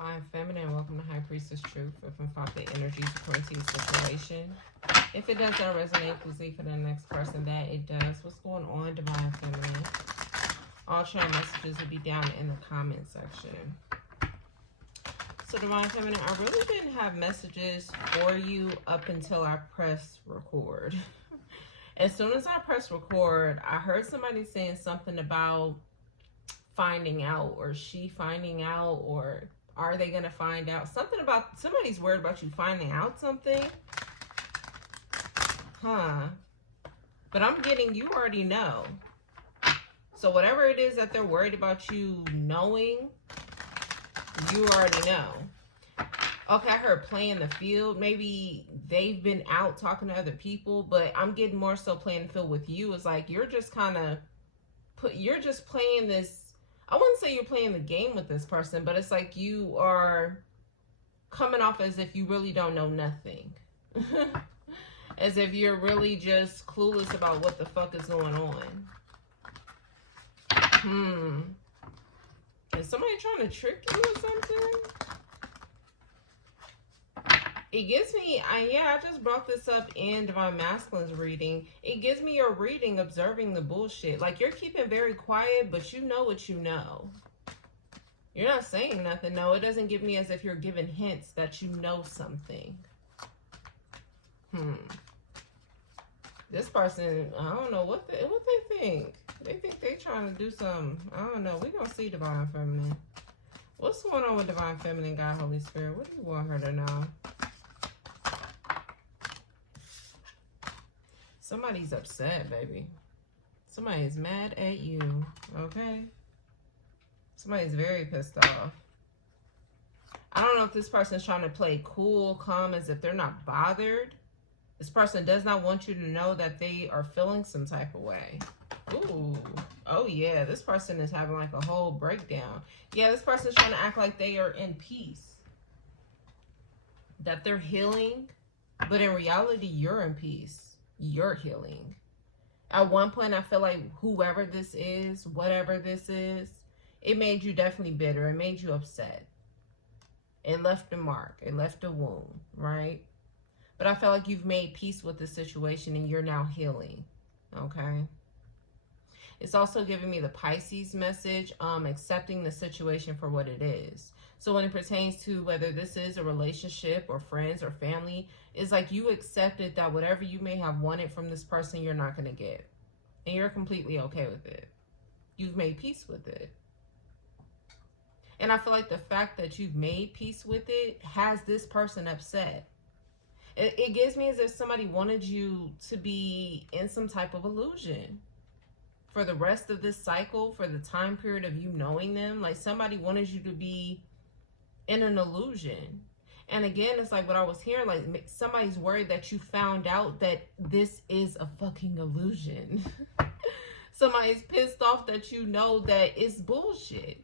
Divine Feminine, welcome to High Priestess Truth. If I'm the energy according to your situation. If it does not resonate, please leave for the next person that it does. What's going on, Divine Feminine? All channel messages will be down in the comment section. So, Divine Feminine, I really didn't have messages for you up until I pressed record. As soon as I pressed record, I heard somebody saying something about finding out, or she finding out, or are they going to find out? Something about, somebody's worried about you finding out something. Huh. But I'm getting, you already know. So whatever it is that they're worried about you knowing, you already know. Okay, I heard play in the field. Maybe they've been out talking to other people, but I'm getting more so play in the field with you. It's like you're just kind of you're just playing this. I wouldn't say you're playing the game with this person, but it's like you are coming off as if you really don't know nothing. As if you're really just clueless about what the fuck is going on. Is somebody trying to trick you or something? It gives me, I just brought this up in Divine Masculine's reading. It gives me a reading observing the bullshit. Like, you're keeping very quiet, but you know what you know. You're not saying nothing. No, it doesn't give me as if you're giving hints that you know something. This person, I don't know what they think. They think they trying to do something. I don't know. We're going to see Divine Feminine. What's going on with Divine Feminine, God, Holy Spirit? What do you want her to know? Somebody's upset, baby. Somebody's mad at you, okay? Somebody's very pissed off. I don't know if this person's trying to play cool, calm, as if they're not bothered. This person does not want you to know that they are feeling some type of way. Ooh. Oh, yeah. This person is having like a whole breakdown. Yeah, this person's trying to act like they are in peace. That they're healing. But in reality, you're in peace. You're healing. At one point, I feel like whoever this is, whatever this is, it made you definitely bitter. It made you upset. It left a mark. It left a wound, right? But I feel like you've made peace with the situation and you're now healing, okay? It's also giving me the Pisces message, accepting the situation for what it is. So when it pertains to whether this is a relationship or friends or family, it's like you accepted that whatever you may have wanted from this person, you're not going to get. And you're completely okay with it. You've made peace with it. And I feel like the fact that you've made peace with it has this person upset. It gives me as if somebody wanted you to be in some type of illusion for the rest of this cycle, for the time period of you knowing them. Like somebody wanted you to be in an illusion. And again, it's like what I was hearing, like somebody's worried that you found out that this is a fucking illusion. Somebody's pissed off that you know that it's bullshit.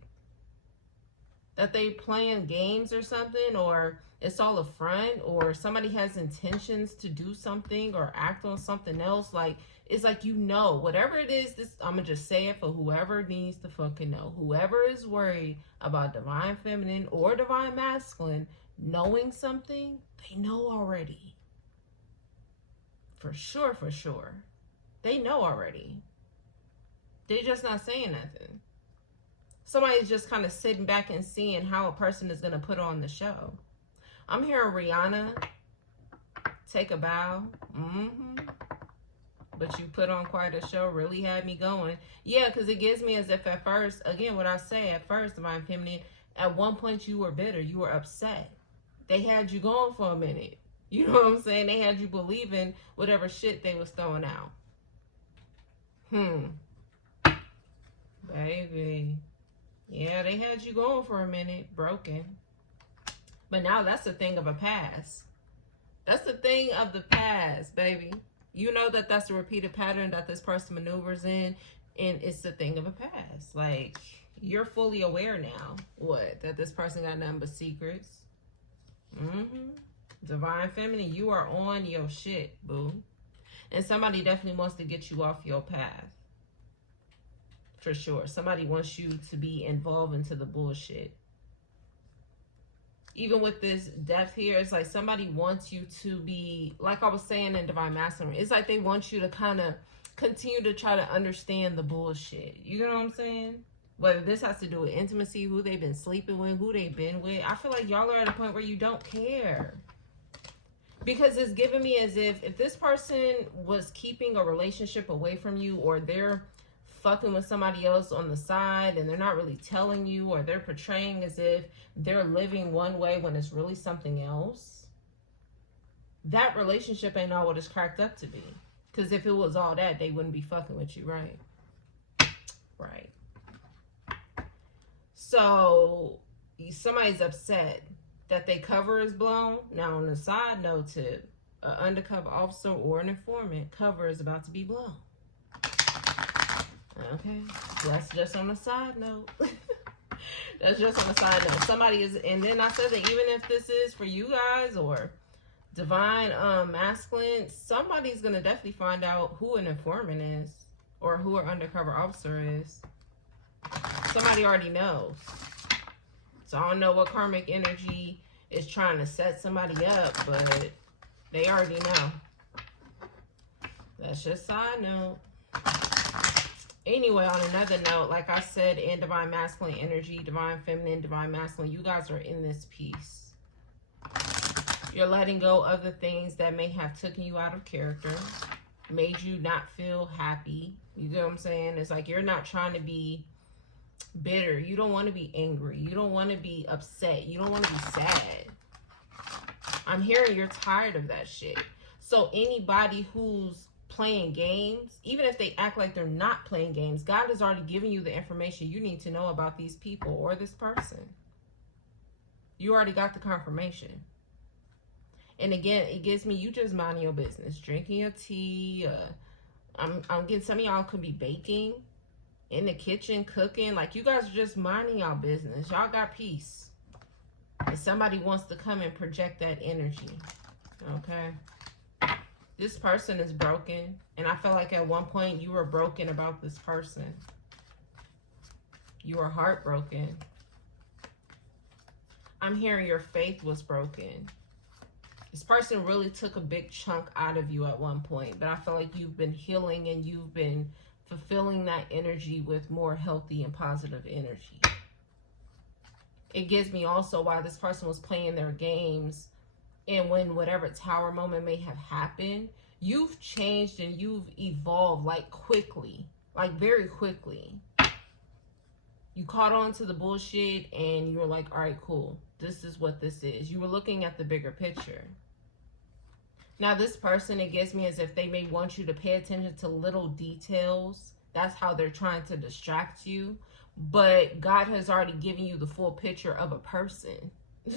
That they playing games or something, or it's all a front, or somebody has intentions to do something or act on something else. Like, it's like, you know, whatever it is, this, I'm gonna just say it for whoever needs to fucking know. Whoever is worried about Divine Feminine or Divine Masculine knowing something, they know already. For sure, for sure. They know already. They're just not saying nothing. Somebody's just kind of sitting back and seeing how a person is going to put on the show. I'm hearing Rihanna take a bow. But you put on quite a show, really had me going. Yeah, because it gives me as if at first, again, what I say at first, Divine Feminine, at one point you were bitter, you were upset. They had you going for a minute. You know what I'm saying? They had you believing whatever shit they was throwing out. Baby. Yeah, they had you going for a minute, broken. But now that's the thing of a past. That's the thing of the past, baby. You know that that's a repeated pattern that this person maneuvers in, and it's the thing of a past. Like, you're fully aware now, what? That this person got nothing but secrets. Divine Feminine, you are on your shit, boo. And somebody definitely wants to get you off your path. For sure. Somebody wants you to be involved into the bullshit. even with this death here, it's like somebody wants you to be, like I was saying in Divine Masculine, it's like they want you to kind of continue to try to understand the bullshit. You know what I'm saying? Whether this has to do with intimacy, who they've been sleeping with, who they've been with. I feel like y'all are at a point where you don't care. Because it's giving me as if this person was keeping a relationship away from you, or they're fucking with somebody else on the side and they're not really telling you, or they're portraying as if they're living one way when it's really something else, that relationship ain't all what it's cracked up to be. Because if it was all that, they wouldn't be fucking with you, right? Right. So somebody's upset that their cover is blown. Now, on a side note, to an undercover officer or an informant, cover is about to be blown. Okay, that's just on a side note. That's just on a side note. Somebody is, and then I said that even if this is for you guys or Divine Masculine, somebody's gonna definitely find out who an informant is or who an undercover officer is. Somebody already knows. So I don't know what karmic energy is trying to set somebody up, but they already know. That's just side note. Anyway, on another note, like I said, in Divine Masculine energy, Divine Feminine, Divine Masculine, you guys are in this peace. You're letting go of the things that may have taken you out of character, made you not feel happy. You get what I'm saying? It's like you're not trying to be bitter. You don't want to be angry. You don't want to be upset. You don't want to be sad. I'm hearing you're tired of that shit. So anybody who's playing games, even if they act like they're not playing games, God has already given you the information you need to know about these people or this person. You already got the confirmation. And again, it gives me you just minding your business, drinking your tea. I'm getting some of y'all could be baking in the kitchen, cooking. Like, you guys are just minding y'all business. Y'all got peace. And somebody wants to come and project that energy. Okay? This person is broken. And I feel like at one point you were broken about this person. You were heartbroken. I'm hearing your faith was broken. This person really took a big chunk out of you at one point. But I feel like you've been healing and you've been fulfilling that energy with more healthy and positive energy. It gives me also why this person was playing their games, and when whatever tower moment may have happened, you've changed and you've evolved like quickly, like very quickly. You caught on to the bullshit and you were like, all right, cool. This is what this is. You were looking at the bigger picture. Now this person, it gives me as if they may want you to pay attention to little details. That's how they're trying to distract you. But God has already given you the full picture of a person. It's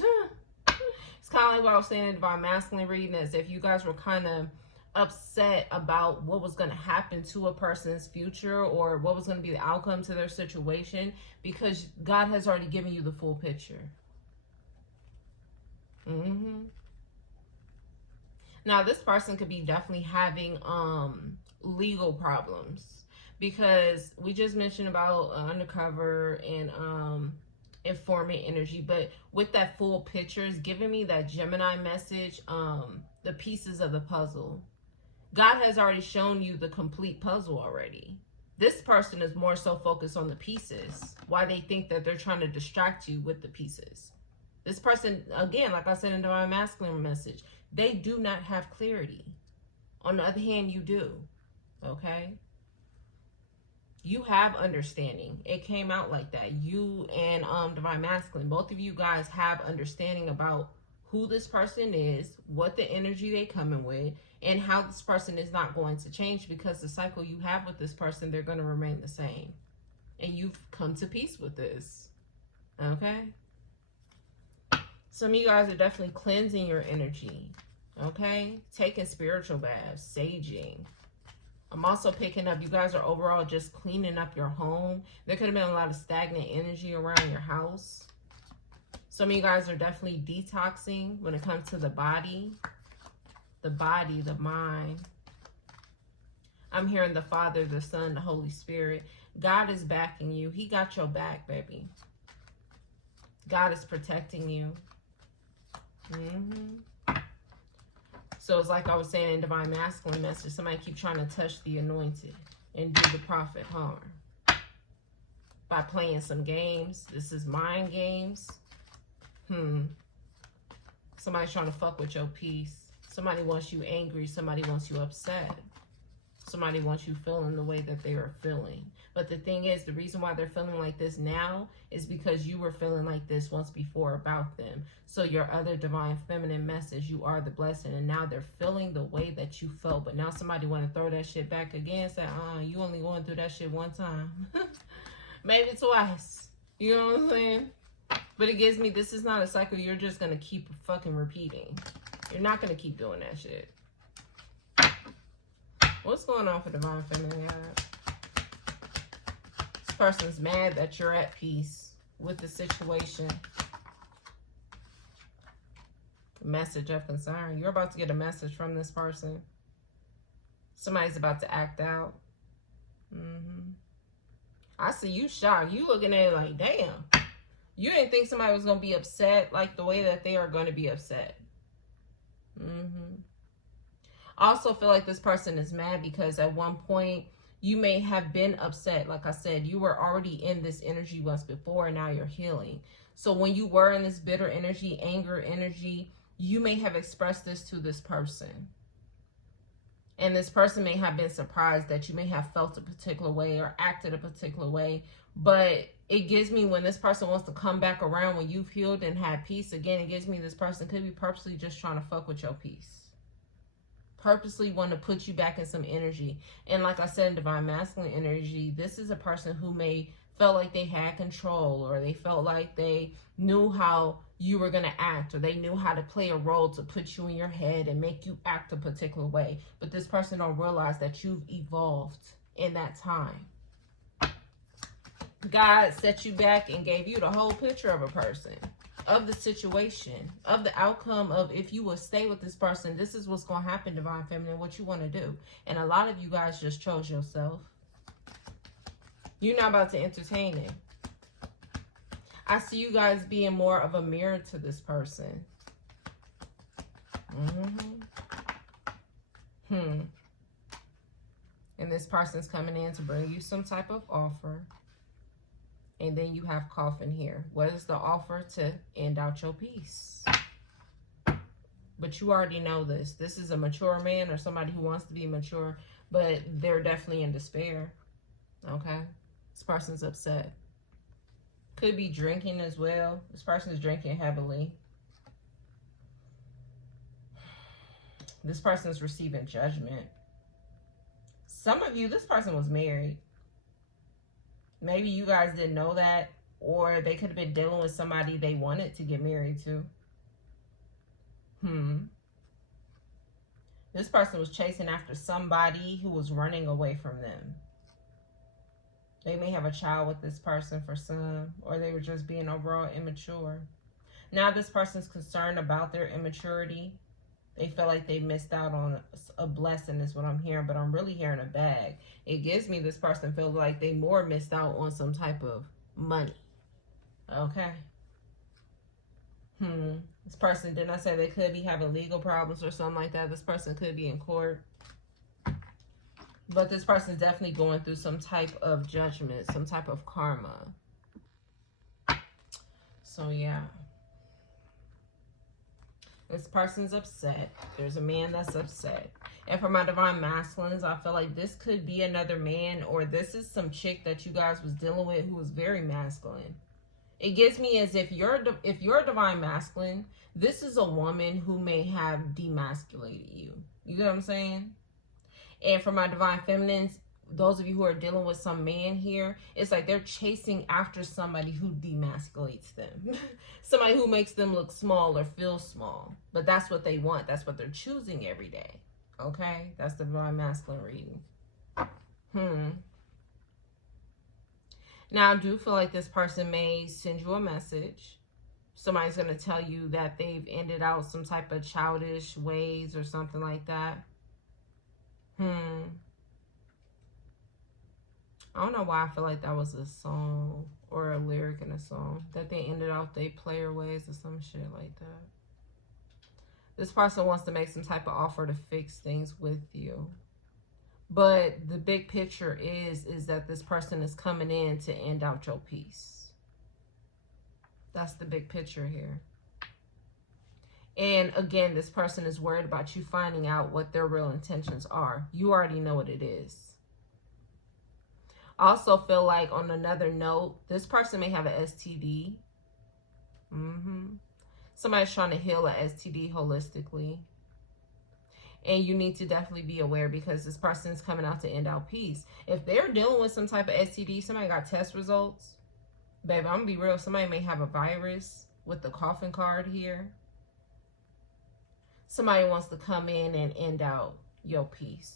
kind of like what I was saying in Divine Masculine reading, as if you guys were kind of upset about what was going to happen to a person's future or what was going to be the outcome to their situation, because God has already given you the full picture. Now this person could be definitely having legal problems, because we just mentioned about undercover and informant energy, but with that full picture is giving me that Gemini message, the pieces of the puzzle. God has already shown you the complete puzzle already. This person is more so focused on the pieces, why they think that they're trying to distract you with the pieces. This person, again, like I said in Divine Masculine message, they do not have clarity. On the other hand, you do. Okay? You have understanding. It came out like that. You and Divine Masculine, both of you guys have understanding about who this person is, what the energy they coming with, and how this person is not going to change, because the cycle you have with this person, they're going to remain the same. And you've come to peace with this. Okay? Some of you guys are definitely cleansing your energy. Okay? Taking spiritual baths, saging. I'm also picking up, you guys are overall just cleaning up your home. There could have been a lot of stagnant energy around your house. Some of you guys are definitely detoxing when it comes to the body, the mind. I'm hearing the Father, the Son, the Holy Spirit. God is backing you. He got your back, baby. God is protecting you. So it's like I was saying in Divine Masculine message, somebody keep trying to touch the anointed and do the prophet harm by playing some games. This is mind games. Somebody's trying to fuck with your peace. Somebody wants you angry. Somebody wants you upset. Somebody wants you feeling the way that they are feeling. But the thing is, the reason why they're feeling like this now is because you were feeling like this once before about them. So your other divine feminine message, you are the blessing. And now they're feeling the way that you felt. But now somebody want to throw that shit back again and say, you only going through that shit one time. Maybe twice. You know what I'm saying? But it gives me, this is not a cycle you're just going to keep fucking repeating. You're not going to keep doing that shit. What's going on for Divine Feminine? This person's mad that you're at peace with the situation. Message of concern. You're about to get a message from this person. Somebody's about to act out. I see you shocked. You looking at it like, damn. You didn't think somebody was going to be upset like the way that they are going to be upset. I also feel like this person is mad because at one point you may have been upset. Like I said, you were already in this energy once before and now you're healing. So when you were in this bitter energy, anger energy, you may have expressed this to this person. And this person may have been surprised that you may have felt a particular way or acted a particular way. But it gives me when this person wants to come back around when you've healed and had peace, again, it gives me this person could be purposely just trying to fuck with your peace. Purposely want to put you back in some energy. And like I said, in Divine Masculine energy, this is a person who may felt like they had control, or they felt like they knew how you were going to act, or they knew how to play a role to put you in your head and make you act a particular way. But this person don't realize that you've evolved in that time. God set you back and gave you the whole picture of a person, of the situation, of the outcome of if you will stay with this person, this is what's going to happen, Divine Feminine, what you want to do. And a lot of you guys just chose yourself. You're not about to entertain it. I see you guys being more of a mirror to this person. And this person's coming in to bring you some type of offer. And then you have coffin here. What is the offer? To end out your peace. But you already know this. This is a mature man or somebody who wants to be mature, but they're definitely in despair. Okay? This person's upset. Could be drinking as well. This person is drinking heavily. This person is receiving judgment. Some of you, this person was married. Maybe you guys didn't know that, or they could have been dealing with somebody they wanted to get married to. This person was chasing after somebody who was running away from them. They may have a child with this person for some, or they were just being overall immature. Now this person's concerned about their immaturity. They feel like they missed out on a blessing is what I'm hearing, but I'm really hearing a bag. It gives me this person feels like they more missed out on some type of money. Okay. This person, didn't I say they could be having legal problems or something like that? This person could be in court. But this person is definitely going through some type of judgment, some type of karma. So, yeah. This person's upset. There's a man that's upset. And for my Divine Masculines, I feel like this could be another man, or this is some chick that you guys was dealing with who was very masculine. It gives me as if you're a Divine Masculine, this is a woman who may have demasculated you. You get what I'm saying? And for my Divine Feminines, those of you who are dealing with some man here, it's like they're chasing after somebody who demasculates them. Somebody who makes them look small or feel small. But that's what they want. That's what they're choosing every day. Okay? That's the Divine Masculine reading. Now, I do feel like this person may send you a message. Somebody's going to tell you that they've ended out some type of childish ways or something like that. I don't know why I feel like that was a song or a lyric in a song. That they ended out they player ways or some shit like that. This person wants to make some type of offer to fix things with you. But the big picture is that this person is coming in to end out your peace. That's the big picture here. And again, this person is worried about you finding out what their real intentions are. You already know what it is. I also feel like, on another note, this person may have an STD. Somebody's trying to heal an STD holistically. And you need to definitely be aware, because this person is coming out to end out peace. If they're dealing with some type of STD, somebody got test results. Baby, I'm going to be real. Somebody may have a virus with the coffin card here. Somebody wants to come in and end out your peace.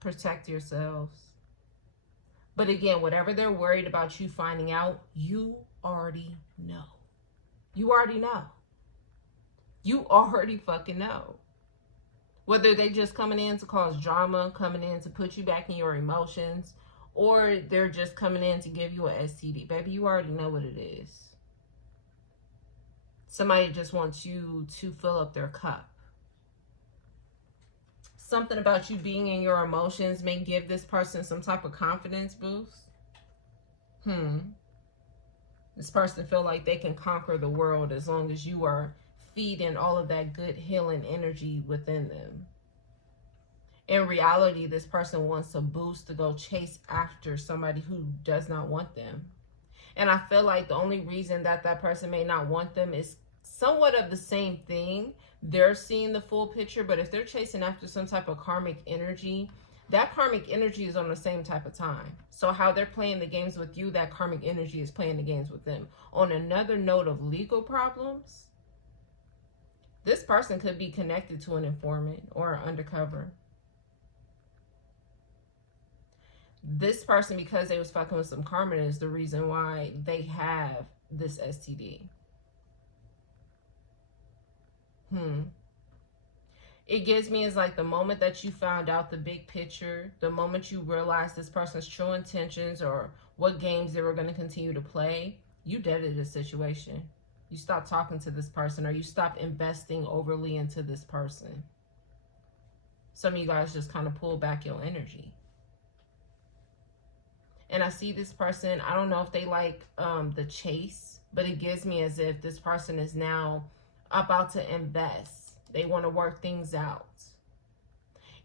Protect yourselves. But again, whatever they're worried about you finding out, you already know. You already know. You already fucking know. Whether they just coming in to cause drama, coming in to put you back in your emotions, or they're just coming in to give you an STD. Baby, you already know what it is. Somebody just wants you to fill up their cup. Something about you being in your emotions may give this person some type of confidence boost. This person feel like they can conquer the world as long as you are feeding all of that good healing energy within them. In reality, this person wants a boost to go chase after somebody who does not want them. And I feel like the only reason that that person may not want them is somewhat of the same thing. They're seeing the full picture, but if they're chasing after some type of karmic energy, that karmic energy is on the same type of time. So how they're playing the games with you, that karmic energy is playing the games with them. On another note of legal problems, this person could be connected to an informant or an undercover. This person, because they was fucking with some karma, is the reason why they have this STD. It gives me is like the moment that you found out the big picture, the moment you realized this person's true intentions or what games they were going to continue to play, you deaded the situation. You stopped talking to this person, or you stopped investing overly into this person. Some of you guys just kind of pull back your energy. And I see this person, I don't know if they like the chase, but it gives me as if this person is now about to invest. They want to work things out.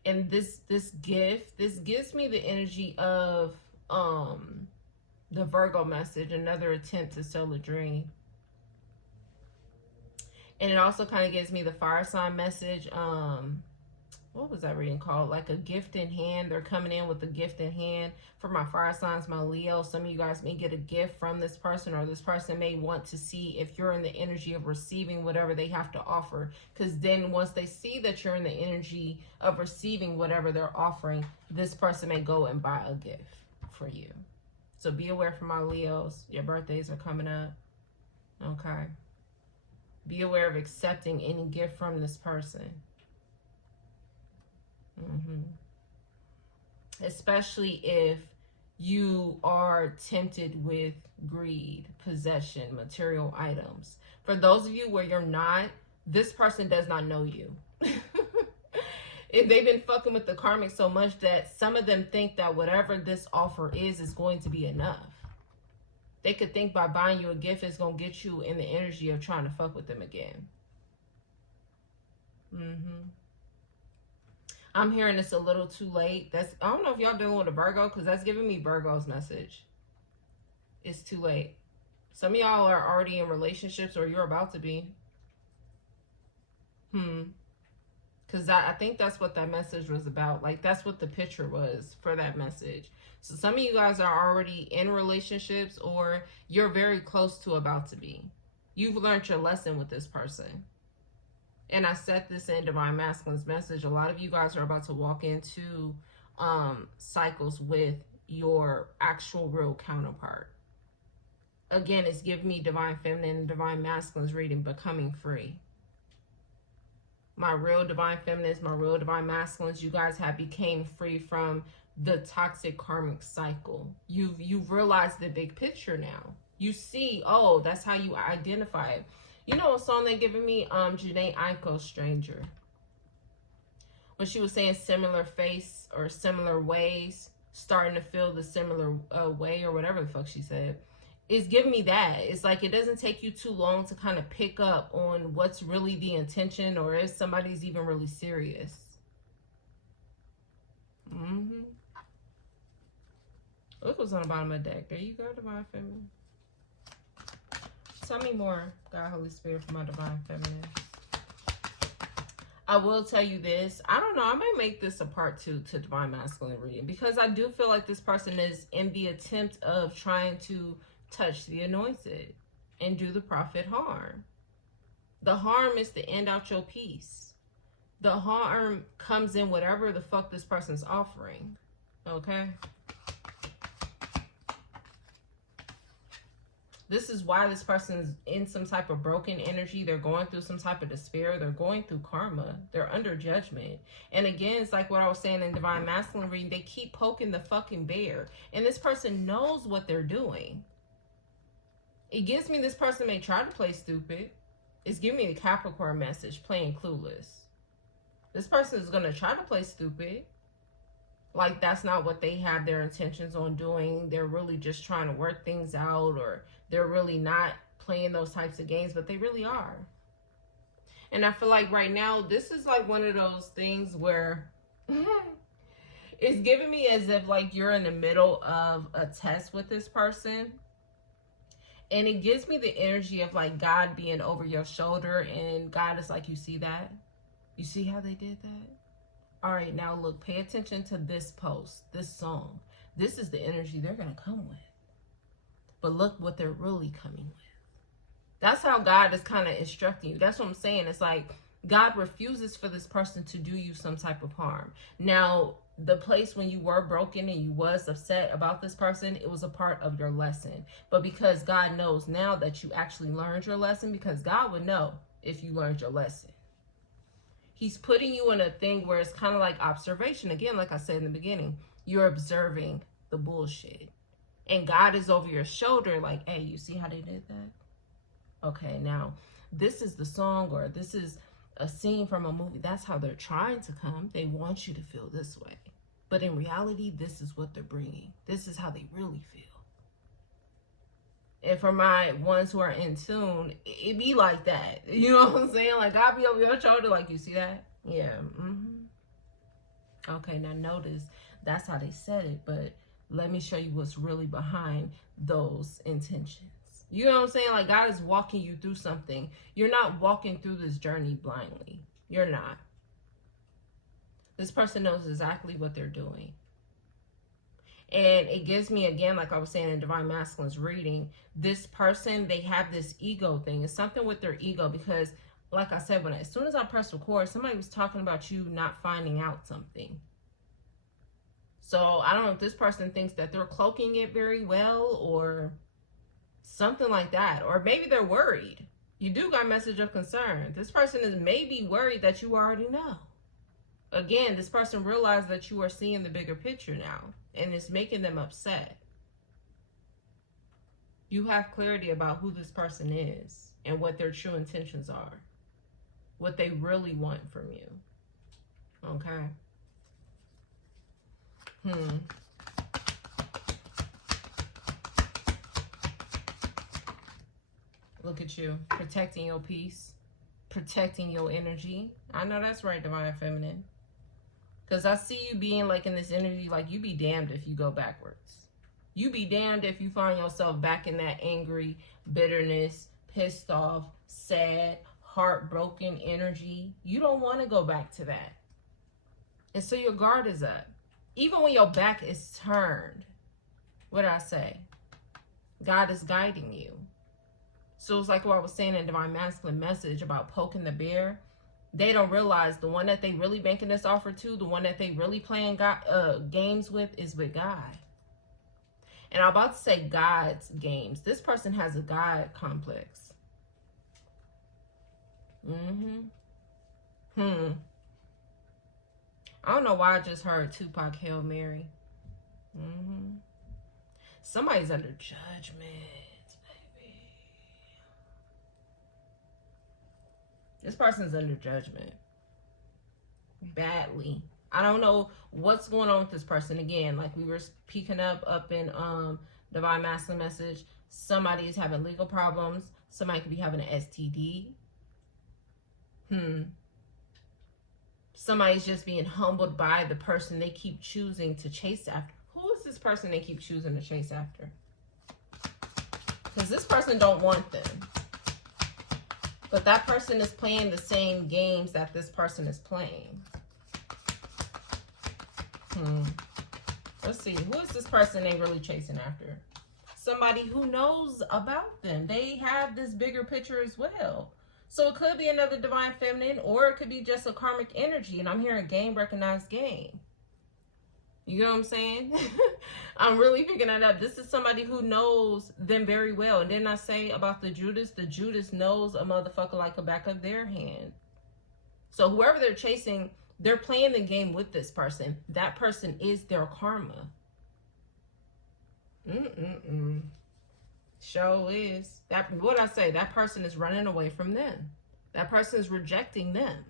And this gives me the energy of the Virgo message, another attempt to sell a dream. And it also kind of gives me the fire sign message. What was that reading called? Like a gift in hand. They're coming in with a gift in hand. For my fire signs, my Leo, some of you guys may get a gift from this person, or this person may want to see if you're in the energy of receiving whatever they have to offer. Because then once they see that you're in the energy of receiving whatever they're offering, this person may go and buy a gift for you. So be aware for my Leos. Your birthdays are coming up. Okay. Be aware of accepting any gift from this person. Especially if you are tempted with greed, possession, material items. For those of you where you're not, this person does not know you. If they've been fucking with the karmic so much that some of them think that whatever this offer is going to be enough. They could think by buying you a gift is going to get you in the energy of trying to fuck with them again. I'm hearing this a little too late. I don't know if y'all dealing with a Virgo, because that's giving me Virgo's message. It's too late. Some of y'all are already in relationships, or you're about to be. Because I think that's what that message was about. Like, that's what the picture was for that message. So some of you guys are already in relationships, or you're very close to about to be. You've learned your lesson with this person. And I set this in Divine Masculine's message. A lot of you guys are about to walk into cycles with your actual real counterpart. Again, it's giving me Divine Feminine and Divine Masculine's reading, Becoming Free. My real Divine Feminines, my real Divine Masculines, you guys have became free from the toxic karmic cycle. You've realized the big picture now. You see, oh, that's how you identify it. You know a song they giving me? Janae Aiko's Stranger. When she was saying similar face or similar ways, starting to feel the similar way or whatever the fuck she said. It's giving me that. It's like it doesn't take you too long to kind of pick up on what's really the intention or if somebody's even really serious. Look what's on the bottom of the deck. There you go, Divine Feminine. Tell me more, God, Holy Spirit, for my Divine Feminine. I will tell you this. I don't know. I might make this a part 2 to Divine Masculine reading because I do feel like this person is in the attempt of trying to touch the anointed and do the prophet harm. The harm is to end out your peace. The harm comes in whatever the fuck this person's offering. Okay? This is why this person's in some type of broken energy. They're going through some type of despair. They're going through karma. They're under judgment. And again, it's like what I was saying in Divine Masculine reading. They keep poking the fucking bear. And this person knows what they're doing. It gives me this person may try to play stupid. It's giving me the Capricorn message, playing clueless. This person is going to try to play stupid. Like that's not what they have their intentions on doing. They're really just trying to work things out, or they're really not playing those types of games, but they really are. And I feel like right now, this is like one of those things where it's giving me as if like you're in the middle of a test with this person. And it gives me the energy of like God being over your shoulder, and God is like, you see that? You see how they did that? All right, now look, pay attention to this post, this song. This is the energy they're going to come with. But look what they're really coming with. That's how God is kind of instructing you. That's what I'm saying. It's like God refuses for this person to do you some type of harm. Now, the place when you were broken and you was upset about this person, it was a part of your lesson. But because God knows now that you actually learned your lesson, because God would know if you learned your lesson. He's putting you in a thing where it's kind of like observation. Again, like I said in the beginning, you're observing the bullshit. And God is over your shoulder like, hey, you see how they did that? Okay, now, this is the song, or this is a scene from a movie. That's how they're trying to come. They want you to feel this way. But in reality, this is what they're bringing. This is how they really feel. And for my ones who are in tune, it be like that. You know what I'm saying? Like, I'll be over your shoulder, like, you see that? Yeah. Okay, now notice, that's how they said it. But let me show you what's really behind those intentions. You know what I'm saying? Like, God is walking you through something. You're not walking through this journey blindly. You're not. This person knows exactly what they're doing. And it gives me, again, like I was saying in Divine Masculine's reading, this person, they have this ego thing. It's something with their ego because, like I said, as soon as I press record, somebody was talking about you not finding out something. So I don't know if this person thinks that they're cloaking it very well or something like that. Or maybe they're worried. You do got a message of concern. This person is maybe worried that you already know. Again, this person realized that you are seeing the bigger picture now. And it's making them upset. You have clarity about who this person is and what their true intentions are. What they really want from you. Okay? Look at you. Protecting your peace. Protecting your energy. I know that's right, Divine Feminine. Because I see you being like in this energy, like you be damned if you go backwards. You be damned if you find yourself back in that angry, bitterness, pissed off, sad, heartbroken energy. You don't want to go back to that. And so your guard is up. Even when your back is turned, what did I say? God is guiding you. So it's like what I was saying in Divine Masculine message about poking the bear. They don't realize the one that they really making this offer to, the one that they really playing games with is with God. And I'm about to say God's games. This person has a God complex. I don't know why I just heard Tupac Hail Mary. Somebody's under judgment, baby. This person's under judgment. Badly. I don't know what's going on with this person. Again, like we were peeking up in Divine Masculine message. Somebody is having legal problems. Somebody could be having an STD. Somebody's just being humbled by the person they keep choosing to chase after. Who is this person they keep choosing to chase after? Because this person don't want them. But that person is playing the same games that this person is playing. Let's see. Who is this person they really chasing after? Somebody who knows about them. They have this bigger picture as well. So it could be another divine feminine, or it could be just a karmic energy. And I'm hearing game, recognized game. You know what I'm saying? I'm really picking that up. This is somebody who knows them very well. And didn't I say about the Judas knows a motherfucker like the back of their hand. So whoever they're chasing, they're playing the game with this person. That person is their karma. Show is. What I say, that person is running away from them. That person is rejecting them.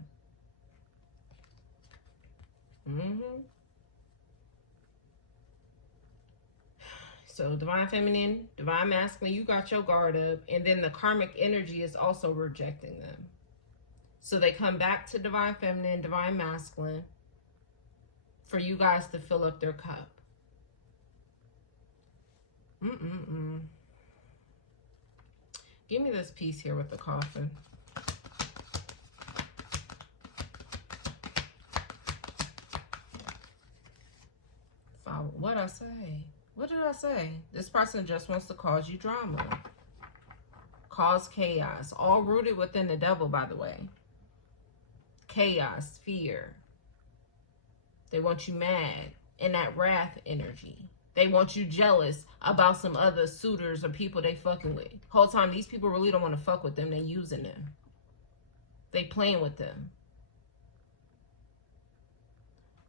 So divine feminine, divine masculine, you got your guard up. And then the karmic energy is also rejecting them. So they come back to divine feminine, divine masculine, for you guys to fill up their cup. Give me this piece here with the coffin. What'd I say? What did I say? This person just wants to cause you drama. Cause chaos. All rooted within the devil, by the way. Chaos, fear. They want you mad in that wrath energy. They want you jealous about some other suitors or people they fucking with. Whole time, these people really don't want to fuck with them. They using them. They playing with them.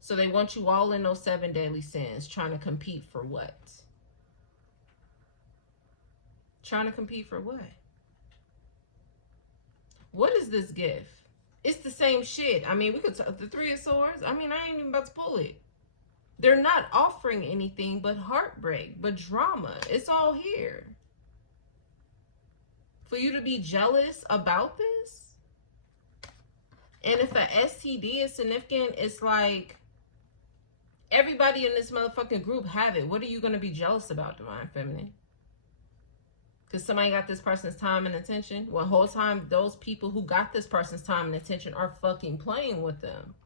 So they want you all in those 7 deadly sins, trying to compete for what? Trying to compete for what? What is this gift? It's the same shit. I mean, we could talk the Three of Swords. I mean, I ain't even about to pull it. They're not offering anything but heartbreak, but drama. It's all here. For you to be jealous about this? And if the STD is significant, it's like everybody in this motherfucking group have it. What are you going to be jealous about, divine feminine? Because somebody got this person's time and attention? Well, the whole time, those people who got this person's time and attention are fucking playing with them.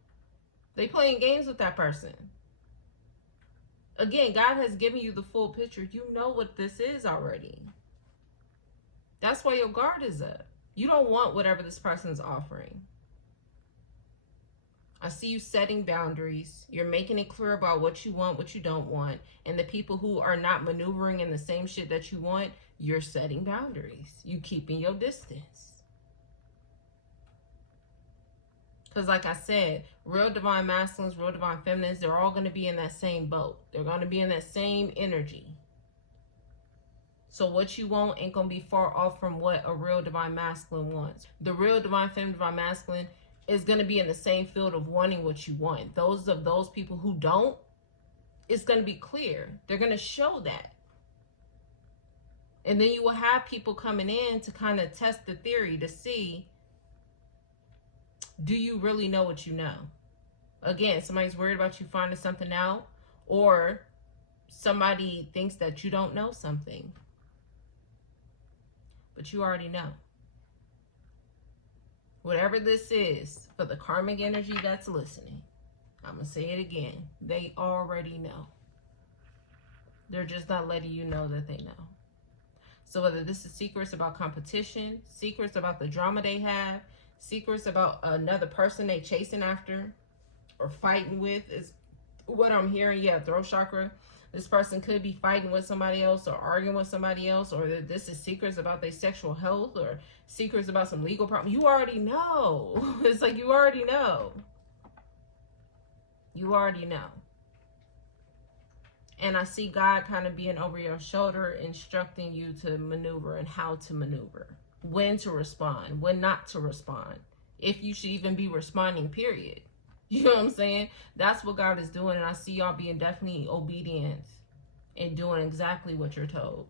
They playing games with that person. Again, God has given you the full picture. You know what this is already. That's why your guard is up. You don't want whatever this person is offering. I see you setting boundaries. You're making it clear about what you want, what you don't want. And the people who are not maneuvering in the same shit that you want, you're setting boundaries. You keeping your distance. Because like I said, real divine masculines, real divine feminines, they're all going to be in that same boat. They're going to be in that same energy. So what you want ain't going to be far off from what a real divine masculine wants. The real divine feminine, divine masculine is going to be in the same field of wanting what you want. Those people who don't, it's going to be clear. They're going to show that. And then you will have people coming in to kind of test the theory to see, do you really know what you know? Again, somebody's worried about you finding something out, or somebody thinks that you don't know something. But you already know. Whatever this is, for the karmic energy that's listening, I'm going to say it again. They already know. They're just not letting you know that they know. So whether this is secrets about competition, secrets about the drama they have, secrets about another person they chasing after or fighting with, is what I'm hearing. Yeah, throat chakra. This person could be fighting with somebody else or arguing with somebody else, or this is secrets about their sexual health or secrets about some legal problem. You already know. It's like you already know. You already know. And I see God kind of being over your shoulder, instructing you to maneuver and how to maneuver, when to respond, when not to respond. if you should even be responding, period. You know what I'm saying? That's what God is doing, and I see y'all being definitely obedient and doing exactly what you're told.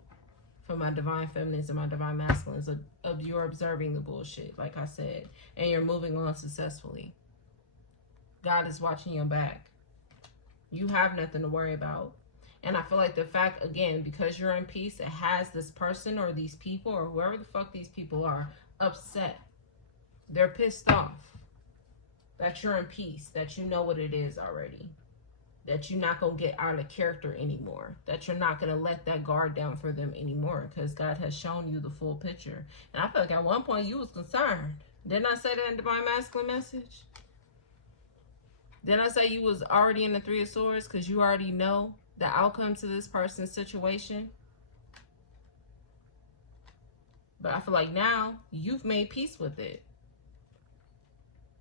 For my divine feminines and my divine masculines, of you're observing the bullshit, like I said, and you're moving on successfully. God is watching your back. You have nothing to worry about. And I feel like the fact, again, because you're in peace, it has this person or these people or whoever the fuck these people are upset. They're pissed off that you're in peace, that you know what it is already, that you're not going to get out of character anymore, that you're not going to let that guard down for them anymore, because God has shown you the full picture. And I feel like at one point you was concerned. Didn't I say that in Divine Masculine message? Didn't I say you was already in the Three of Swords because you already know the outcome to this person's situation? But I feel like now you've made peace with it.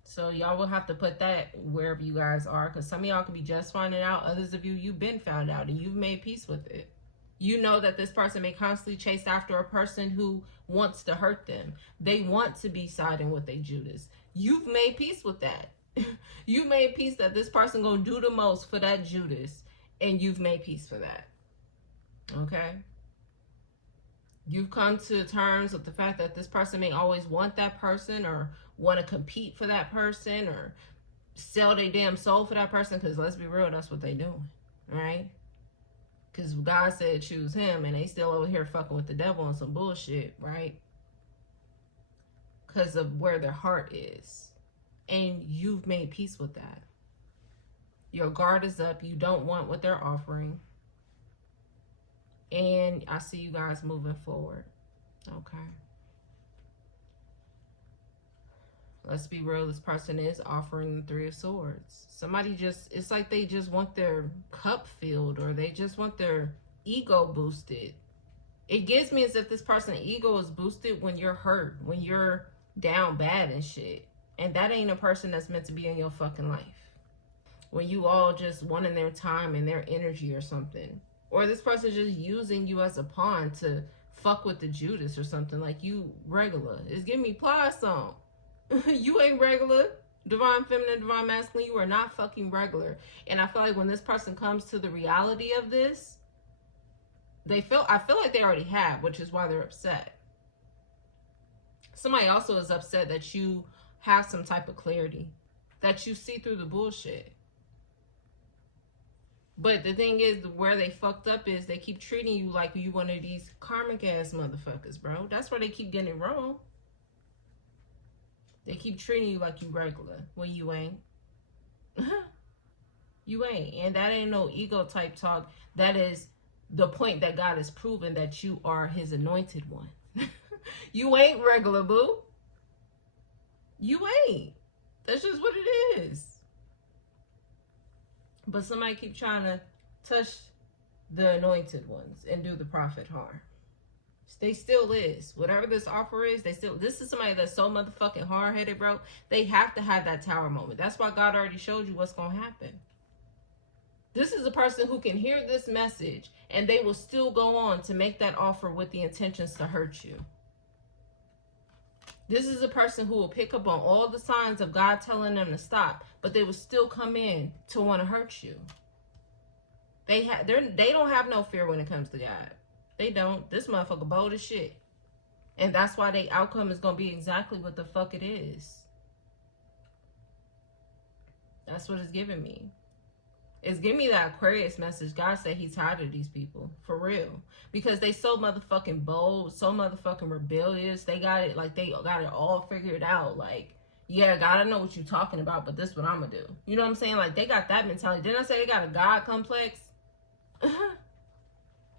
So y'all will have to put that wherever you guys are, because some of y'all could be just finding out. Others of you, you've been found out and you've made peace with it. You know that this person may constantly chase after a person who wants to hurt them. They want to be siding with a Judas. You've made peace with that. You made peace that this person gonna do the most for that Judas, and you've made peace for that. Okay? You've come to terms with the fact that this person may always want that person or want to compete for that person or sell their damn soul for that person, because let's be real, that's what they doing, right? Because God said choose him, and they still over here fucking with the devil on some bullshit, right? Because of where their heart is. And you've made peace with that. Your guard is up. You don't want what they're offering. And I see you guys moving forward. Okay. Let's be real. This person is offering the Three of Swords. Somebody just, it's like they just want their cup filled, or they just want their ego boosted. It gives me as if this person's ego is boosted when you're hurt, when you're down bad and shit. And that ain't a person that's meant to be in your fucking life. When you all just wanting their time and their energy or something. Or this person just using you as a pawn to fuck with the Judas or something. Like you regular. It's giving me plies on. You ain't regular. Divine feminine, divine masculine, you are not fucking regular. And I feel like when this person comes to the reality of this, I feel like they already have, which is why they're upset. Somebody also is upset that you have some type of clarity, that you see through the bullshit. But the thing is, where they fucked up is they keep treating you like you one of these karmic ass motherfuckers, bro. That's where they keep getting it wrong. They keep treating you like you regular when you ain't. You ain't. And that ain't no ego type talk. That is the point that God has proven that you are his anointed one. You ain't regular, boo. You ain't. That's just what it is. But somebody keep trying to touch the anointed ones and do the prophet harm. They still is. Whatever this offer is, this is somebody that's so motherfucking hard-headed, bro. They have to have that tower moment. That's why God already showed you what's going to happen. This is a person who can hear this message and they will still go on to make that offer with the intentions to hurt you. This is a person who will pick up on all the signs of God telling them to stop, but they will still come in to want to hurt you. They don't have no fear when it comes to God. They don't. This motherfucker bold as shit. And that's why their outcome is going to be exactly what the fuck it is. That's what it's giving me. It's giving me that Aquarius message. God said he's tired of these people. For real. Because they so motherfucking bold. So motherfucking rebellious. They got it all figured out. Like, yeah, God, I know what you're talking about, but this is what I'm going to do. You know what I'm saying? Like, they got that mentality. Didn't I say they got a God complex?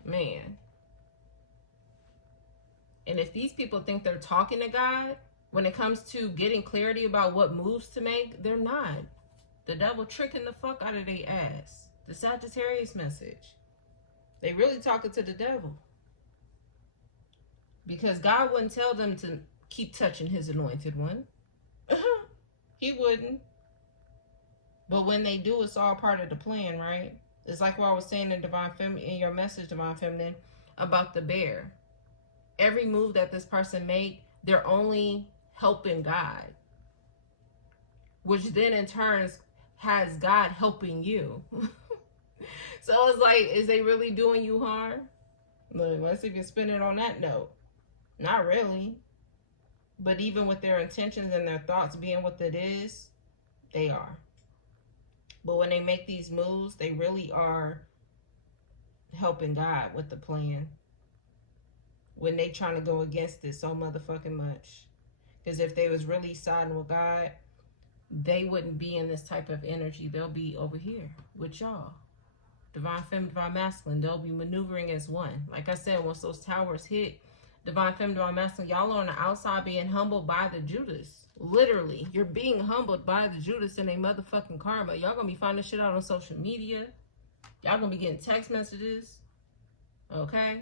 Man. And if these people think they're talking to God, when it comes to getting clarity about what moves to make, they're not. The devil tricking the fuck out of their ass. The Sagittarius message. They really talking to the devil. Because God wouldn't tell them to keep touching his anointed one. He wouldn't. But when they do, it's all part of the plan, right? It's like what I was saying in Divine Feminine, in your message, Divine Feminine, about the bear. Every move that this person make, they're only helping God. which then in turn has God helping you. So it's like, is they really doing you harm? Look, let's see if you spin it on that note. Not really. But even with their intentions and their thoughts being what it is, they are. But when they make these moves, they really are helping God with the plan. When they trying to go against it so motherfucking much. Because if they was really siding with God, they wouldn't be in this type of energy. They'll be over here with y'all. Divine Feminine, Divine Masculine. They'll be maneuvering as one. Like I said, once those towers hit, Divine Feminine, Divine Masculine, y'all are on the outside being humbled by the Judas. Literally, you're being humbled by the Judas and a motherfucking karma. Y'all gonna be finding shit out on social media. Y'all gonna be getting text messages. Okay?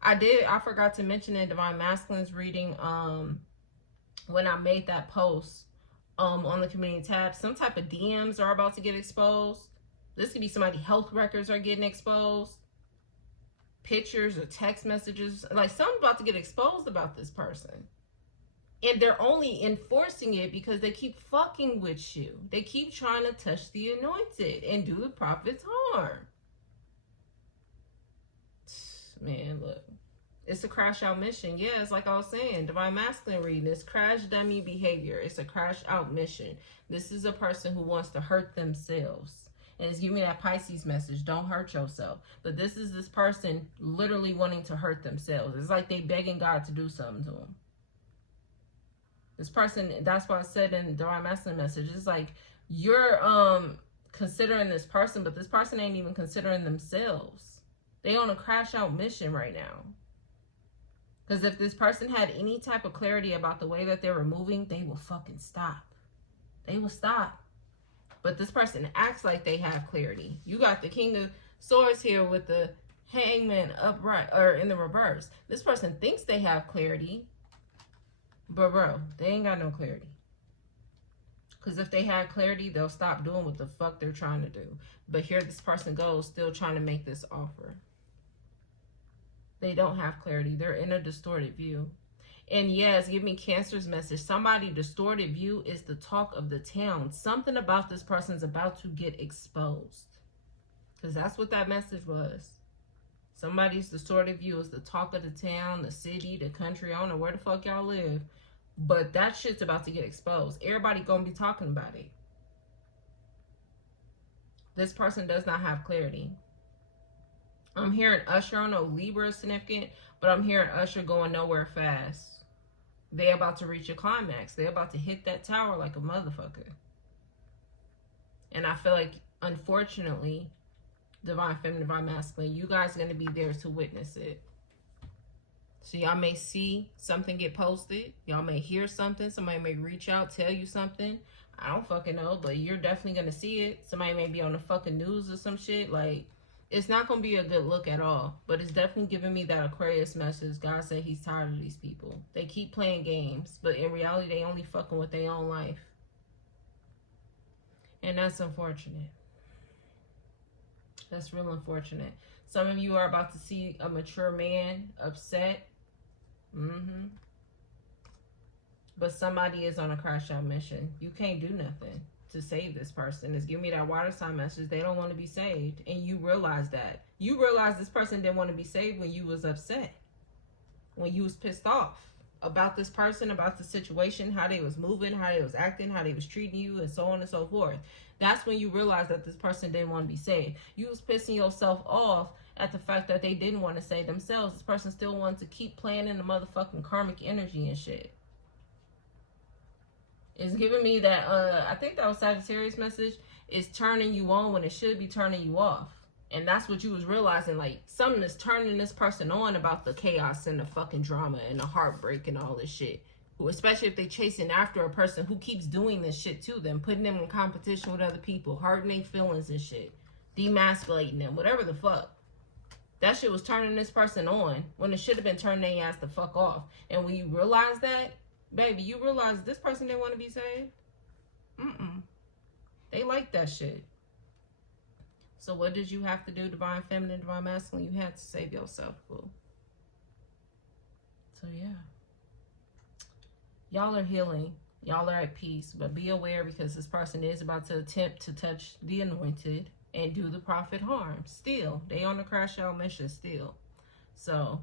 I forgot to mention in Divine Masculine's reading, when I made that post on the community tab, some type of DMs are about to get exposed. This could be somebody's health records are getting exposed. Pictures or text messages. Like, something's about to get exposed about this person. And they're only enforcing it because they keep fucking with you. They keep trying to touch the anointed and do the prophet's harm. Man, look. It's a crash out mission. Yeah, it's like I was saying. Divine Masculine reading. It's crash dummy behavior. It's a crash out mission. This is a person who wants to hurt themselves. And it's giving me that Pisces message. Don't hurt yourself. But this is this person literally wanting to hurt themselves. It's like they begging God to do something to them. This person, that's why I said in the Divine Masculine message, it's like you're considering this person, but this person ain't even considering themselves. They on a crash out mission right now. Because if this person had any type of clarity about the way that they're moving, they will fucking stop. They will stop. But this person acts like they have clarity. You got the King of Swords here with the Hangman upright or in the reverse. This person thinks they have clarity. But bro, they ain't got no clarity. Because if they had clarity, they'll stop doing what the fuck they're trying to do. But here this person goes, still trying to make this offer. They don't have clarity. They're in a distorted view. And yes, give me Cancer's message. Somebody distorted view is the talk of the town. Something about this person's about to get exposed. Because that's what that message was. Somebody's distorted view is the talk of the town, the city, the country. I don't know where the fuck y'all live. But that shit's about to get exposed. Everybody gonna be talking about it. This person does not have clarity. I'm hearing Usher. I don't know Libra is significant, but I'm hearing Usher going nowhere fast. They about to reach a climax. They about to hit that tower like a motherfucker. And I feel like, unfortunately, Divine Feminine, Divine Masculine, you guys are going to be there to witness it. So y'all may see something get posted. Y'all may hear something. Somebody may reach out, tell you something. I don't fucking know, but you're definitely going to see it. Somebody may be on the fucking news or some shit. Like, it's not going to be a good look at all. But it's definitely giving me that Aquarius message. God said he's tired of these people. They keep playing games. But in reality, they only fucking with their own life. And that's unfortunate. That's real unfortunate. Some of you are about to see a mature man upset. But somebody is on a crash out mission. You can't do nothing to save this person. It's giving me that water sign message. They don't want to be saved. And you realize that. You realize this person didn't want to be saved when you was upset. When you was pissed off about this person, about the situation, how they was moving, how they was acting, how they was treating you, and so on and so forth. That's when you realize that this person didn't want to be saved. You was pissing yourself off at the fact that they didn't want to save themselves. This person still wanted to keep playing in the motherfucking karmic energy and shit. It's giving me that, I think that was Sagittarius message, is turning you on when it should be turning you off. And that's what you was realizing, like, something is turning this person on about the chaos and the fucking drama and the heartbreak and all this shit. Especially if they chasing after a person who keeps doing this shit to them, putting them in competition with other people, hurting their feelings and shit, demasculating them, whatever the fuck. That shit was turning this person on when it should have been turning their ass the fuck off. And when you realize that, baby, you realize this person didn't want to be saved? They like that shit. So what did you have to do, Divine Feminine, Divine Masculine? You had to save yourself, boo. So yeah. Y'all are healing. Y'all are at peace, but be aware because this person is about to attempt to touch the anointed and do the prophet harm. Still, they on the crash out mission still. So,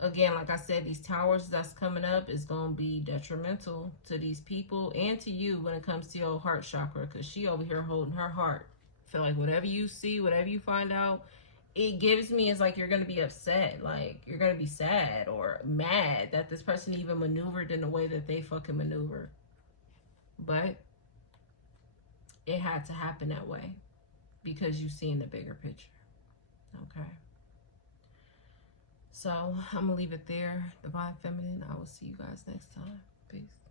again, like I said, these towers that's coming up is going to be detrimental to these people and to you when it comes to your heart chakra, because she over here holding her heart. I feel like whatever you see, whatever you find out, it gives me is like you're going to be upset. Like, you're going to be sad or mad that this person even maneuvered in the way that they fucking maneuvered. But it had to happen that way because you seen the bigger picture. Okay. So I'm going to leave it there. Divine Feminine. I will see you guys next time. Peace.